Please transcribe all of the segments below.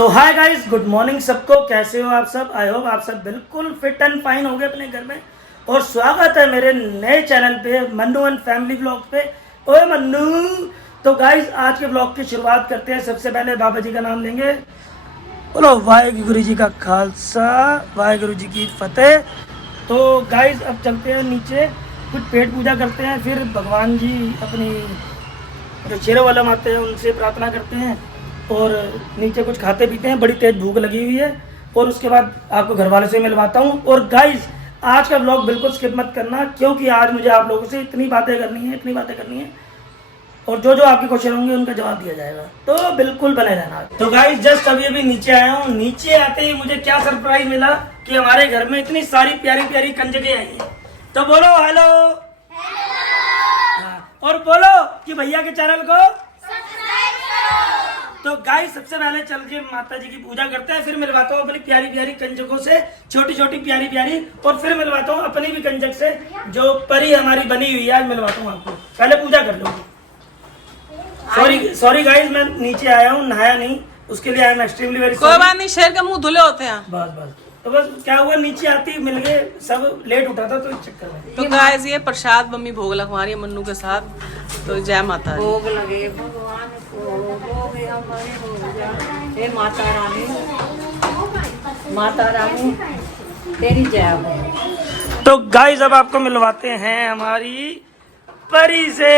तो hi guys, good morning सबको। कैसे हो आप सब? आई होप आप सब बिल्कुल फिट एंड फाइन हो गए अपने घर में। और स्वागत है मेरे नए चैनल पे, मन्नू एंड फैमिली ब्लॉग पे। ओए मन्नू। तो गाइस आज के ब्लॉग की शुरुआत करते हैं। सबसे पहले बाबा जी का नाम लेंगे। बोलो वाहेगुरु जी का खालसा, वाहेगुरु जी की फतेह। तो गाइस अब चलते हैं नीचे, कुछ पेट पूजा करते हैं, फिर भगवान जी अपनी जो शेरों वाला माते हैं उनसे प्रार्थना करते हैं और नीचे कुछ खाते पीते हैं। बड़ी तेज भूख लगी हुई है। और उसके बाद आपको घर वाले से मिलवाता हूँ। और गाइस आज का ब्लॉग बिल्कुल स्किप मत करना, क्योंकि आज मुझे आप लोगों से इतनी बातें करनी है और जो जो आपके क्वेश्चन होंगे उनका जवाब दिया जाएगा। तो बिल्कुल बने रहना। तो गाइस जस्ट अभी नीचे आया हूँ। नीचे आते ही मुझे क्या सरप्राइज मिला कि हमारे घर में इतनी सारी प्यारी प्यारी कंजकें आई हैं। तो बोलो हेलो। और बोलो कि भैया के चैनल को सब्सक्राइब करो। तो गाइस सबसे पहले चल के माता जी की पूजा करते हैं, फिर मिलवाता हूँ अपनी प्यारी प्यारी कंजकों से, छोटी छोटी प्यारी प्यारी। और फिर मिलवाता हूँ अपनी भी कंजक से जो परी हमारी बनी हुई है। आज मिलवाता हूँ आपको, पहले पूजा कर लो। सॉरी गाइस, मैं नीचे आया हूँ, नहाया नहीं, उसके लिए आई एम एक्सट्रीमली वेरी कोई बात नहीं, शेर के मुंह धुले होते हैं। बस तो बस क्या हुआ, नीचे आती मिल गए, सब लेट उठा था तो इस चक्कर में। तो गाइस ये प्रसाद मम्मी भोग लगवा रही है मन्नू के साथ। तो जय माता दी। भोग लगे भगवान को, भोग हमारे हो जाए। हे माता रानी तेरी जय हो। तो गाइस अब आपको मिलवाते हैं हमारी परी से।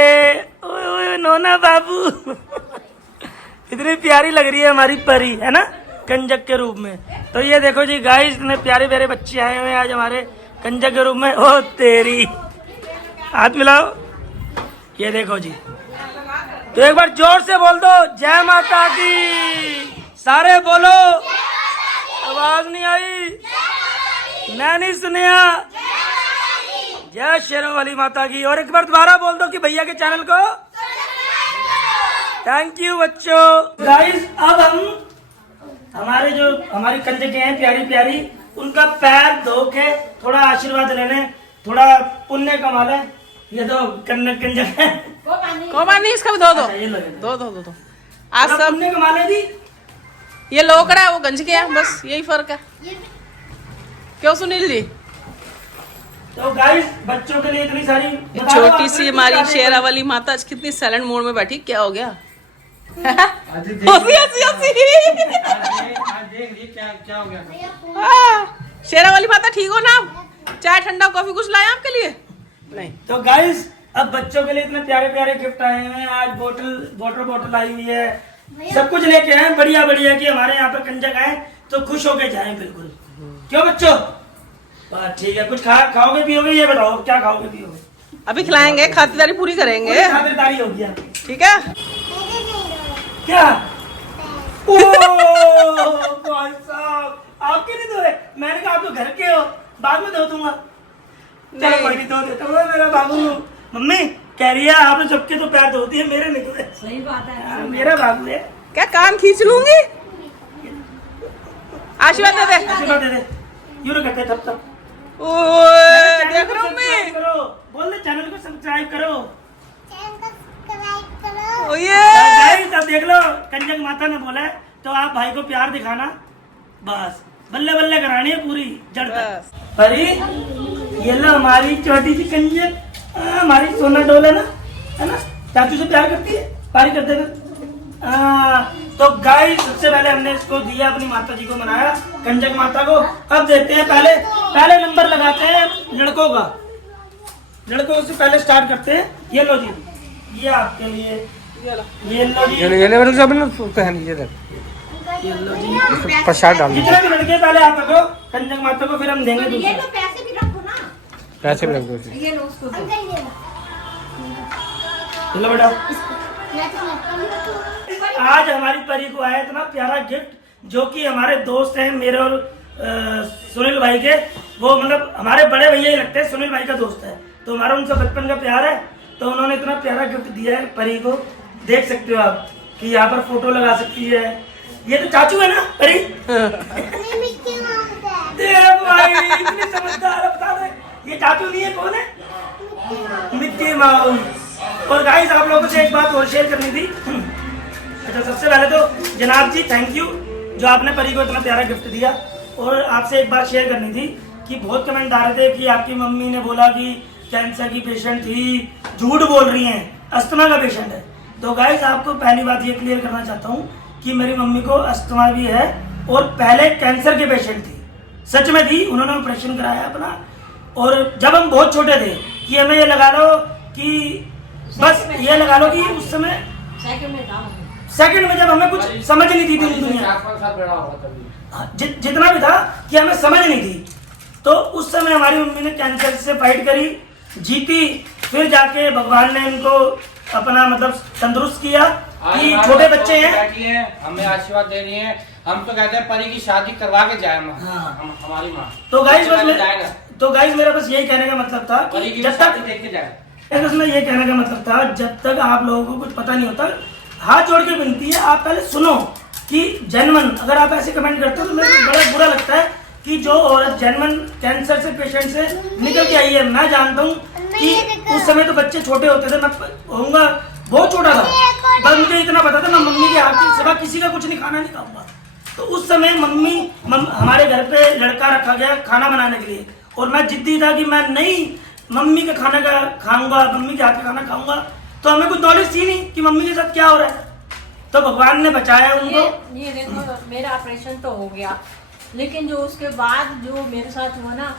ओए ओए नोना बाबू इतनी प्यारी लग रही है हमारी परी, है ना, कंजक के रूप में। तो ये देखो जी गाइस, इतने प्यारे प्यारे बच्चे आए हुए हैं आज हमारे कंजक के रूप में। ओ तेरी, हाथ मिलाओ। ये देखो जी, तो एक बार जोर से बोल दो जय माता की। सारे बोलो, आवाज नहीं आई, मैं नहीं सुनिया। जय शेरों वाली माता की। और एक बार दोबारा बोल दो कि भैया के चैनल को। थैंक यू बच्चों। गाइस अब हम हमारी कंजकें हैं प्यारी प्यारी, उनका पैर धो के थोड़ा आशीर्वाद लेने, थोड़ा पुण्य कमा ले। ये तो कंजक है, कोई बात नहीं, इसका भी दो दो। ये लो, दो आज सब पुण्य कमा ले जी। ये लोकड़ा है, वो गंज के है, बस यही फर्क है। क्यों सुनील जी? तो गाइस बच्चों के लिए इतनी सारी छोटी सी हमारी शेरा वाली माता आज कितनी साइलेंट मोड में बैठी। क्या हो गया? क्या हो गया? शेरा वाली माता ठीक हो ना? चाय ठंडा कॉफी कुछ लाए आपके लिए? नहीं। तो गाइस अब बच्चों के लिए इतने प्यारे प्यारे गिफ्ट आए हैं। आज बोतल आई हुई है, सब कुछ लेके आए बढ़िया बढ़िया कि हमारे यहाँ पे कंजक आए तो खुश होके जाएं बिल्कुल। क्यों बच्चों? ठीक है, कुछ खाओगे पियोगे? ये बताओ क्या खाओगे पियोगे? अभी खिलाएंगे, खातिरदारी पूरी करेंगे। खातिरदारी होगी आपकी, ठीक है। क्या? ओ भाई साहब, आपके नहीं धोए? मैंने कहा आप तो घर के हो, बाद में धो दूंगा। चलो कोई नहीं, धो देता हूँ मेरा बाबू। मम्मी कह रही है आपने सबके तो पैर धोती है, मेरे नहीं धोए। सही बात है, मेरा बाबू है। क्या कान खींच लूंगी? आशीर्वाद दे दे। आशीर्वाद दे दे। यूँ कहते हैं तब तक। ओए देख रहा हूँ मैं। बोल दे चैनल को सब्सक्राइब करो। ओए गाइस अब देख लो, कंजक माता ने बोला है तो आप भाई को प्यार दिखाना, बस बल्ले बल्ले करानी है पूरी जड़ तक। परी ये लो हमारी छोटी सी कंजक, हमारी सोना डोल है ना, चाचू से प्यार करती है, पारी करते थे। तो गाइस सबसे पहले हमने इसको दिया, अपनी माता जी को मनाया, कंजक माता को। अब देते हैं पहले नंबर लगाते हैं लड़कों का। लड़कों से पहले स्टार्ट करते हैं। ये लो जी, ये आपके लिए। ये लो जी, ये लो जी प्रसाद डाल जितने भी लड़के पहले आप रखो कंजक माता को, फिर हम देंगे दूसरे। पैसे भी रखो ना। पैसे भी रख दो। ये लो उसको दो। लो बेटा, आज हमारी परी को आया इतना प्यारा गिफ्ट, जो कि हमारे दोस्त हैं मेरे और सुनील भाई के। वो मतलब हमारे बड़े भैया ही लगते हैं, सुनील भाई का दोस्त है, तो हमारा उनसे बचपन का प्यार है। तो उन्होंने इतना प्यारा गिफ्ट दिया है परी को, देख सकते हो आप कि यहाँ पर फोटो लगा सकती है। ये तो चाचू है ना परी? देख भाई इतनी समझदार है, बता दे ये चाचू नहीं है, कौन है? Mickey mouse. और गाइस आप लोगों से एक बात और शेयर करनी थी। अच्छा सबसे पहले तो जनाब जी थैंक यू, जो आपने परी को इतना प्यारा गिफ्ट दिया। और आपसे एक बात शेयर करनी थी कि बहुत कमेंट आ रहे थे कि आपकी मम्मी ने बोला कि कैंसर की पेशेंट थी, झूठ बोल रही हैं, अस्थमा का पेशेंट है। तो गाइस आपको पहली बात ये क्लियर करना चाहता हूँ कि मेरी मम्मी को अस्थमा भी है और पहले कैंसर के पेशेंट थी, सच में थी। उन्होंने ऑपरेशन कराया अपना, और जब हम बहुत छोटे थे कि हमें ये लगा लो कि बस ये लगा लो कि उस समय सेकंड में जब हमें कुछ समझ नहीं थी दुनिया, जितना भी था कि हमें समझ नहीं थी, तो उस समय हमारी मम्मी ने कैंसर से फाइट करी, जीती, फिर जाके भगवान ने इनको अपना मतलब तंदुरुस्त किया कि छोटे बच्चे हैं, हमें आशीर्वाद दे रही है। हम तो कहते हैं परी की शादी करवा के जाए माँ, हमारी माँ। तो गाइस मेरा बस यही कहने का मतलब था कि जब तक देख के जाए, इसमें ये कहने का मतलब था जब तक आप लोगों को कुछ पता नहीं होता, हाथ जोड़ के विनती है आप पहले सुनो कि जेन्युइन, अगर आप ऐसे कमेंट करते हो तो मेरे को बड़ा बुरा लगता है कि जो औरत जेन्युइन कैंसर से पेशेंट से निकल के आई है। मैं जानता हूँ कि उस समय तो बच्चे छोटे होते थे, मैं होऊंगा बहुत छोटा था, बस मुझे इतना पता था मैं मम्मी के हाथ के सिवा किसी का कुछ नहीं खाना नहीं खाऊंगा। तो उस समय हमारे घर पे लड़का रखा गया खाना बनाने के लिए, और मैं जिद्दी था कि मैं नहीं मम्मी के खाने का खाऊंगा, मम्मी के हाथ का खाना खाऊंगा। तो हमें कुछ नॉलेज थी नहीं कि मम्मी के साथ क्या हो रहा है, तो भगवान ने बचाया उनको। ये देखो मेरा ऑपरेशन तो हो गया, लेकिन जो उसके बाद जो मेरे साथ हुआ ना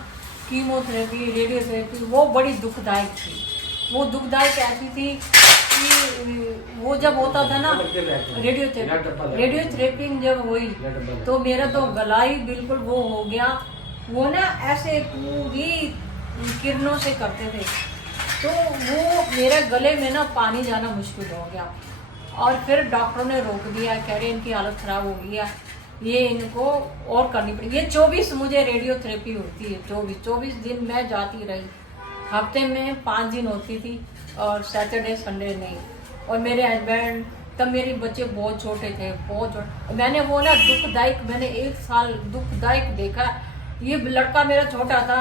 कीमोथेरेपी, रेडियोथेरेपी, वो बड़ी दुखदायक थी। वो दुखदायक ऐसी थी कि वो जब होता था ना रेडियोथेरेपी जब हुई तो मेरा तो गला ही बिल्कुल वो हो गया। वो ना ऐसे पूरी किरणों से करते थे, तो वो मेरे गले में ना पानी जाना मुश्किल हो गया। और फिर डॉक्टरों ने रोक दिया, कह रहे इनकी हालत खराब हो गई है, ये इनको और करनी पड़ी। ये 24 मुझे रेडियोथेरेपी होती है, 24 दिन मैं जाती रही। हफ्ते में 5 दिन होती थी और सैटरडे संडे नहीं। और मेरे हस्बैंड तब मेरे बच्चे बहुत छोटे थे, बहुत छोटे। मैंने वो ना दुखदायक, मैंने 1 साल दुखदायक देखा। ये लड़का मेरा छोटा था,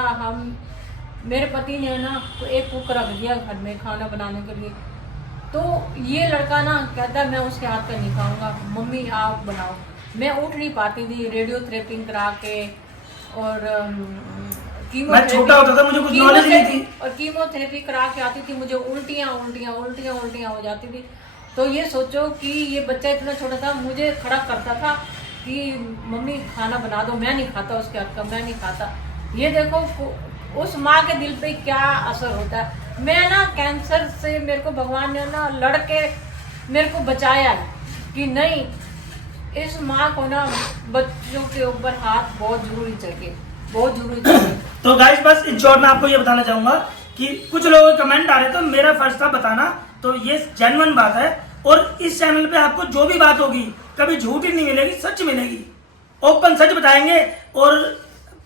मेरे पति ने ना एक कुक रख दिया घर में खाना बनाने के लिए। तो ये लड़का ना कहता मैं उसके हाथ का नहीं खाऊंगा, मम्मी आप बनाओ। मैं उठ नहीं पाती थी रेडियोथेरेपी करा के, और मैं छोटा होता था, मुझे कुछ नॉलेज नहीं थी, और कीमोथेरेपी करा के आती थी, मुझे उल्टियाँ हो जाती थी। तो ये सोचो कि ये बच्चा इतना छोटा था, मुझे खड़ा करता था कि मम्मी खाना बना दो, मैं नहीं खाता उसके हाथ का, मैं नहीं खाता। ये देखो उस माँ के दिल पे क्या असर होता है। मैं ना कैंसर से मेरे को भगवान ने ना लड़के मेरे को बचाया कि नहीं, इस माँ को ना बच्चों के ऊपर हाथ बहुत जरूरी चाहिए, बहुत जरूरी चाहिए। तो गाइस बस इन शॉर्ट में आपको ये बताना चाहूंगा कि कुछ लोगों के कमेंट आ रहे थे, मेरा फर्ज था बताना, तो ये जेन्युइन बात है। और इस चैनल पे आपको जो भी बात होगी कभी झूठी नहीं मिलेगी, सच मिलेगी, ओपन सच बताएंगे। और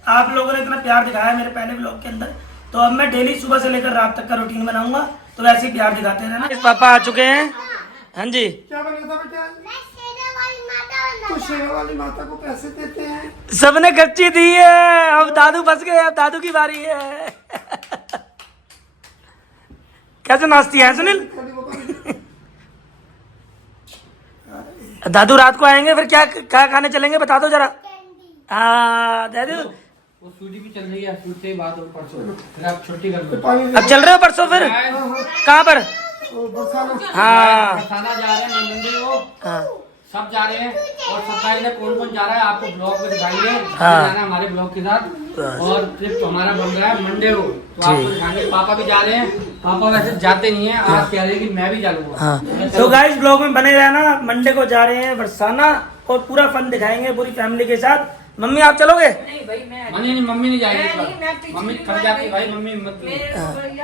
आप लोगों ने इतना प्यार दिखाया मेरे पहले ब्लॉग के अंदर, तो अब मैं डेली सुबह से लेकर रात तक का रूटीन बनाऊंगा, तो वैसे ही प्यार दिखाते रहना। पापा आ चुके हैं। हाँ जी, क्या बना था बेटा? तो शेरा वाली माता को पैसे देते हैं। सबने कच्ची दी है, अब दादू फंस गए, अब दादू की बारी है। कैसे नाचती है सुनील? दादू रात को आएंगे, फिर क्या खाने चलेंगे बता दो जरा। हाँ दादू, वो छुट्टी भी चल रही है, छुट्टी से बात हो परसों, फिर आप छुट्टी कर लो। अब चल रहे हो परसों फिर? कहाँ पर? हाँ बरसाना जा रहे हैं, मंडे को हाँ सब जा रहे हैं। और 27 में कौन कौन जा रहा है आपको ब्लॉग में दिखाएंगे। हाँ। जाना हमारे ब्लॉग के साथ, और ट्रिप हमारा बन रहा है मंडे को, तो आपको दिखाएंगे। पापा भी जा रहे हैं, पापा वैसे जाते नहीं है, आज कह रहे हैं कि मैं भी जाऊंगा। हाँ। तो गाइस ब्लॉग में बने रहना, मंडे को जा रहे हैं बरसाना और पूरा फन दिखाएंगे पूरी फैमिली के साथ। मम्मी आप चलोगे? नहीं भाई मैं नहीं मम्मी नहीं जाएगी, मैं पीछे मम्मी थक जाती है भाई, मम्मी मत,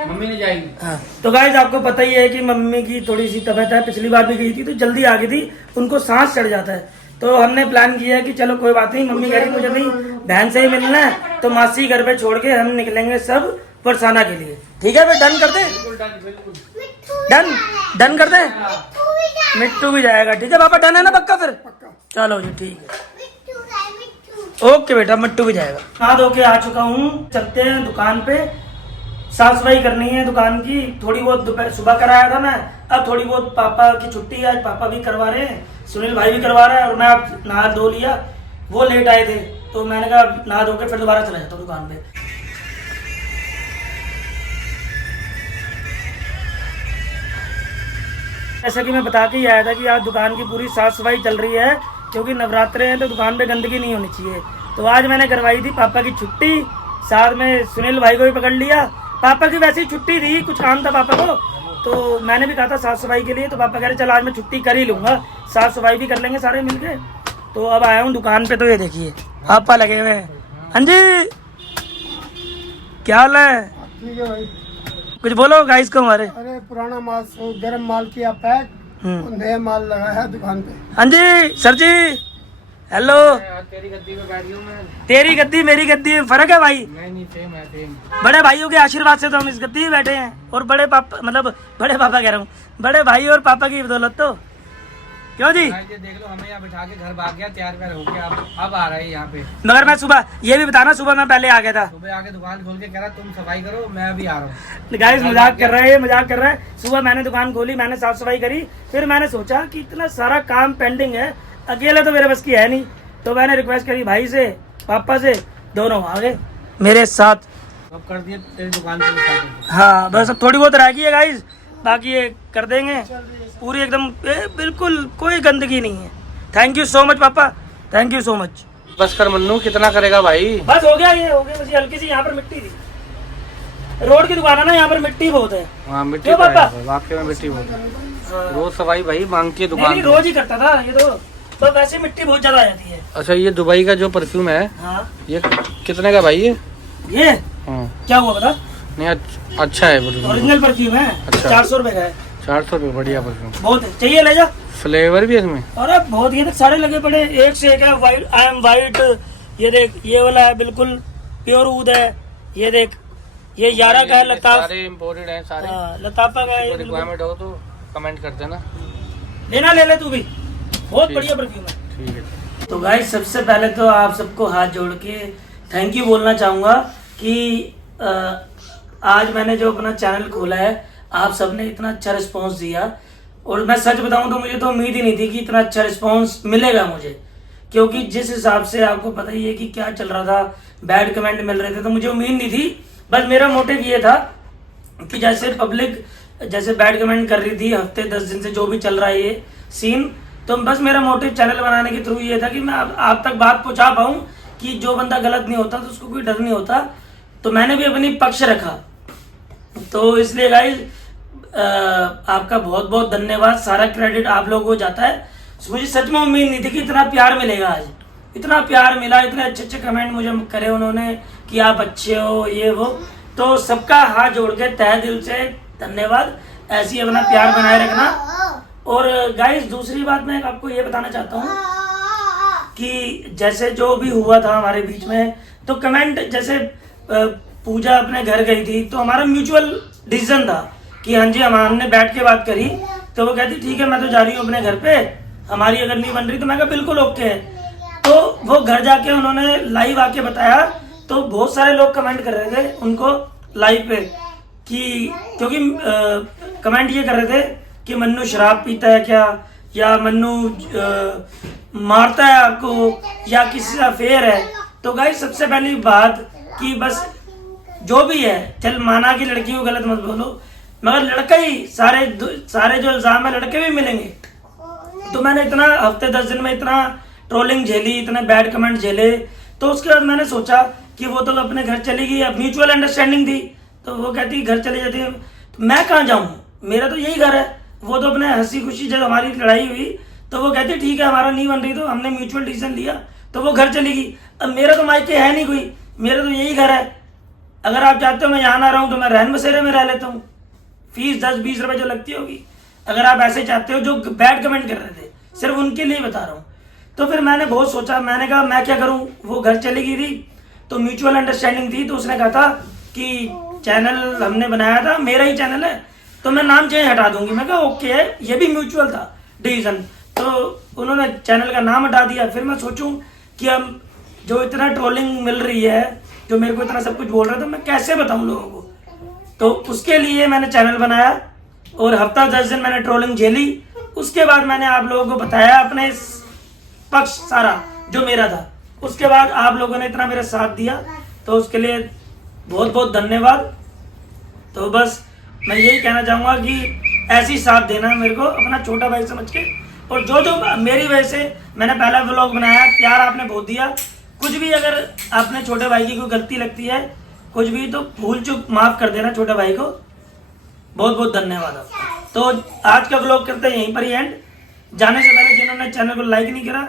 मम्मी नहीं जाएगी। हाँ। तो गाइस आपको पता ही है कि मम्मी की थोड़ी सी तबीयत है, पिछली बार भी गई थी तो जल्दी आ गई थी, उनको सांस चढ़ जाता है। तो हमने प्लान किया है कि चलो कोई बात नहीं, मम्मी कह रही मुझे नहीं बहन से ही मिलना है, तो मासी घर पे छोड़ के हम निकलेंगे सब बरसाना के लिए। ठीक है फिर डन कर दे? डन कर दे? मिट्टू भी जाएगा, ठीक है पापा, डन है ना पक्का? फिर चलो जी ठीक है, ओके बेटा, मिट्टू भी जाएगा। नहा धो के आ चुका हूँ, चलते हैं दुकान पे, साफ सफाई करनी है दुकान की। थोड़ी बहुत दोपहर सुबह कराया था मैं, अब थोड़ी बहुत पापा की छुट्टी है, आज पापा भी करवा रहे हैं, सुनील भाई भी करवा रहा है, और मैं अब नहा धो लिया वो लेट आए थे, तो मैंने कहा नहा धो के फिर दोबारा चला जाता हूँ दुकान पे। जैसा कि मैं बता के ही आया था कि आज दुकान की पूरी साफ सफाई चल रही है, क्योंकि नवरात्रे हैं तो दुकान पे गंदगी नहीं होनी चाहिए। तो आज मैंने करवाई थी पापा की छुट्टी, साथ में सुनील भाई को भी पकड़ लिया। पापा की वैसे ही छुट्टी थी, कुछ काम था पापा को, तो मैंने भी कहा था साफ सफाई के लिए, तो पापा कह रहे चल आज मैं छुट्टी कर ही लूँगा, साफ सफाई भी कर लेंगे सारे मिलके। तो अब आया हूँ दुकान पे, तो ये देखिए पापा लगे हुए हैं। हाँ जी, क्या हाल है? ठीक है भाई। कुछ बोलो गाइस को हमारे। अरे पुराना माल गर्म माल किया पैक, और नया माल लगा है दुकान पे। हाँ जी सर जी, हेलो। तेरी गद्दी में बैठी हूँ मैं। तेरी गद्दी मेरी गद्दी में फर्क है भाई? नहीं सेम है सेम। बड़े भाइयों के आशीर्वाद से तो हम इस गद्दी में बैठे हैं, और बड़े पापा मतलब बड़े पापा कह रहा हूँ, बड़े भाई और पापा की बदौलत। तो क्यों जी? ये देख लो, हमें यहाँ बिठा के घर भाग गया, तैयार व्यार हो गया, अब आ रहा है यहाँ पे। मगर मैं सुबह ये भी बताना, सुबह मैं पहले आ गया था। सुबह आके दुकान खोल के कह रहा तुम सफाई करो, मैं अभी आ रहा हूँ। गाइस मजाक कर रहे हैं, मजाक कर रहे हैं। सुबह मैंने दुकान खोली, मैंने साफ सफाई करी, फिर मैंने सोचा कि इतना सारा काम पेंडिंग है, अकेले तो मेरे बस की है नहीं, तो मैंने रिक्वेस्ट करी भाई से, पापा से, दोनों आ गए मेरे साथ। अब कर दिए तेरी दुकान पे। हाँ बस अब थोड़ी बहुत रह गई है गाइस, बाकी ये कर देंगे पूरी एकदम बिल्कुल कोई गंदगी नहीं है। थैंक यू सो मच पापा, थैंक यू सो मच। बस कर मन्नू, कितना करेगा भाई? बस हो गया, ये हो गया। मुझे हल्की सी यहाँ पर मिट्टी थी, रोड की दुकान है ना, यहाँ पर मिट्टी बहुत है। हाँ मिट्टी क्यों तो है, पापा? वाकई में मिट्टी बहुत है। रोज सफाई भाई मांगती है नहीं, दुकान नहीं, पे। रोज ही करता था ये तो वैसे मिट्टी बहुत ज्यादा आ जाती है। अच्छा ये दुबई का जो परफ्यूम है, हाँ ये कितने का भाई ये हाँ क्या हुआ बता? नहीं अच्छा है परफ्यूम। ओरिजिनल परफ्यूम है, अच्छा। 400 रुपए का है। 400 रुपये, बढ़िया परफ्यूम। बहुत है, चाहिए ले जा। फ्लेवर भी है इसमें? अरे बहुत, ये तो सारे लगे पड़े, एक से एक है। वाइट, आई एम वाइट, ये देख, ये वाला है बिल्कुल प्योर ऊद है, ये देख, ये 11 का है लताफ, सारे इम्पोर्टेड हैं सारे। लताफा का है ये, रिक्वायरमेंट हो तो कमेंट कर देना। लेना ले ले तू भी, बहुत ठीक। बढ़िया परफ्यूम है। ठीक है। तो गाइस सबसे पहले तो आप सबको हाथ जोड़ के थैंक यू बोलना चाहूँगा कि आज मैंने जो अपना चैनल खोला है, आप सबने इतना अच्छा रिस्पांस दिया, और मैं सच बताऊं तो मुझे तो उम्मीद ही नहीं थी कि इतना अच्छा रिस्पांस मिलेगा मुझे, क्योंकि जिस हिसाब से आपको पता ही है कि क्या चल रहा था, बैड कमेंट मिल रहे थे, तो मुझे उम्मीद नहीं थी। बस मेरा मोटिव ये था कि जैसे पब्लिक जैसे बैड कमेंट कर रही थी हफ्ते 10 दिन से जो भी चल रहा है ये सीन, तो बस मेरा मोटिव चैनल बनाने के थ्रू ये था कि मैं आप तक बात पहुंचा पाऊं कि जो बंदा गलत नहीं होता तो उसको कोई डर नहीं होता। तो मैंने भी अपनी पक्ष रखा, तो इसलिए गाइस आपका बहुत बहुत धन्यवाद, सारा क्रेडिट आप लोगों को जाता है। मुझे सच में उम्मीद नहीं थी कि इतना प्यार मिलेगा आज, इतना प्यार मिला, इतने अच्छे अच्छे कमेंट मुझे करे उन्होंने कि आप अच्छे हो, ये वो, तो सबका हाथ जोड़ के तहे दिल से धन्यवाद। ऐसे ही अपना प्यार बनाए रखना। और गाइस दूसरी बात मैं आपको ये बताना चाहता हूँ कि जैसे जो भी हुआ था हमारे बीच में, तो कमेंट जैसे पूजा अपने घर गई थी, तो हमारा म्यूचुअल डिसीजन था कि हाँ जी हमने बैठ के बात करी, तो वो कहती ठीक है मैं तो जा रही हूँ अपने घर पे, हमारी अगर नहीं बन रही, तो मैं कहा बिल्कुल ओके है। तो वो घर जाके उन्होंने लाइव आके बताया, तो बहुत सारे लोग कमेंट कर रहे थे उनको लाइव पे कि, क्योंकि कमेंट ये कर रहे थे कि मन्नू शराब पीता है क्या, या मन्नू मारता है आपको, या किसी का अफेयर है। तो गाइस सबसे पहली बात कि बस जो भी है, चल माना कि लड़की को गलत मत बोलो, मगर लड़का ही सारे जो इल्जाम है लड़के भी मिलेंगे। तो मैंने इतना हफ्ते 10 दिन में इतना ट्रोलिंग झेली, इतने बैड कमेंट झेले, तो उसके बाद मैंने सोचा कि वो तो अपने घर चली गई, अब म्यूचुअल अंडरस्टैंडिंग थी, तो वो कहती घर चली जाती है, तो मैं कहाँ जाऊँ, मेरा तो यही घर है। वो तो अपने हंसी खुशी, जब हमारी लड़ाई हुई तो वो कहती ठीक है हमारा नहीं बन रही, तो हमने म्यूचुअल डिसीजन लिया, तो वो घर चली गई। अब मेरा तो मायके है नहीं कोई, मेरा तो यही घर है। अगर आप चाहते हो मैं यहाँ ना रहूँ तो मैं रहन बसेरे में रह लेता हूँ, फीस 10-20 रुपए जो लगती होगी। अगर आप ऐसे चाहते हो, जो बैड कमेंट कर रहे थे सिर्फ उनके लिए बता रहा हूँ। तो फिर मैंने बहुत सोचा, मैंने कहा मैं क्या करूँ, वो घर चली गई थी, तो म्यूचुअल अंडरस्टैंडिंग थी, तो उसने कहा था कि चैनल हमने बनाया था, मेरा ही चैनल है, तो मैं नाम चेंज हटा दूंगी। मैं कहा ओके है, ये भी म्यूचुअल था डिसीजन, तो उन्होंने चैनल का नाम हटा दिया। फिर मैं सोचूं कि अब जो इतना ट्रोलिंग मिल रही है, जो मेरे को इतना सब कुछ बोल रहा है, तो मैं कैसे बताऊं लोगों को। तो उसके लिए मैंने चैनल बनाया, और हफ्ता 10 दिन मैंने ट्रोलिंग झेली। उसके बाद मैंने आप लोगों को बताया अपने पक्ष सारा जो मेरा था। उसके बाद आप लोगों ने इतना मेरा साथ दिया, तो उसके लिए बहुत बहुत धन्यवाद। तो बस मैं यही कहना चाहूँगा कि ऐसी साथ देना मेरे को अपना छोटा भाई समझ के, और जो जो मेरी वजह से मैंने पहला व्लॉग बनाया, प्यार आपने बहुत दिया। कुछ भी अगर आपने छोटे भाई की कोई गलती लगती है, कुछ भी, तो भूल चूक माफ़ कर देना छोटे भाई को। बहुत बहुत धन्यवाद आपका। तो आज का व्लॉग करते हैं यहीं पर ही एंड। जाने से पहले जिन्होंने चैनल को लाइक नहीं करा,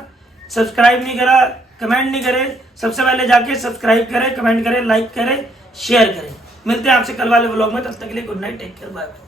सब्सक्राइब नहीं करा, कमेंट नहीं करे, सबसे पहले जाके सब्सक्राइब करें, कमेंट करें, लाइक करें, शेयर करें। मिलते हैं आपसे कल वाले व्लॉग में, तब तक के लिए good night, take care, bye bye.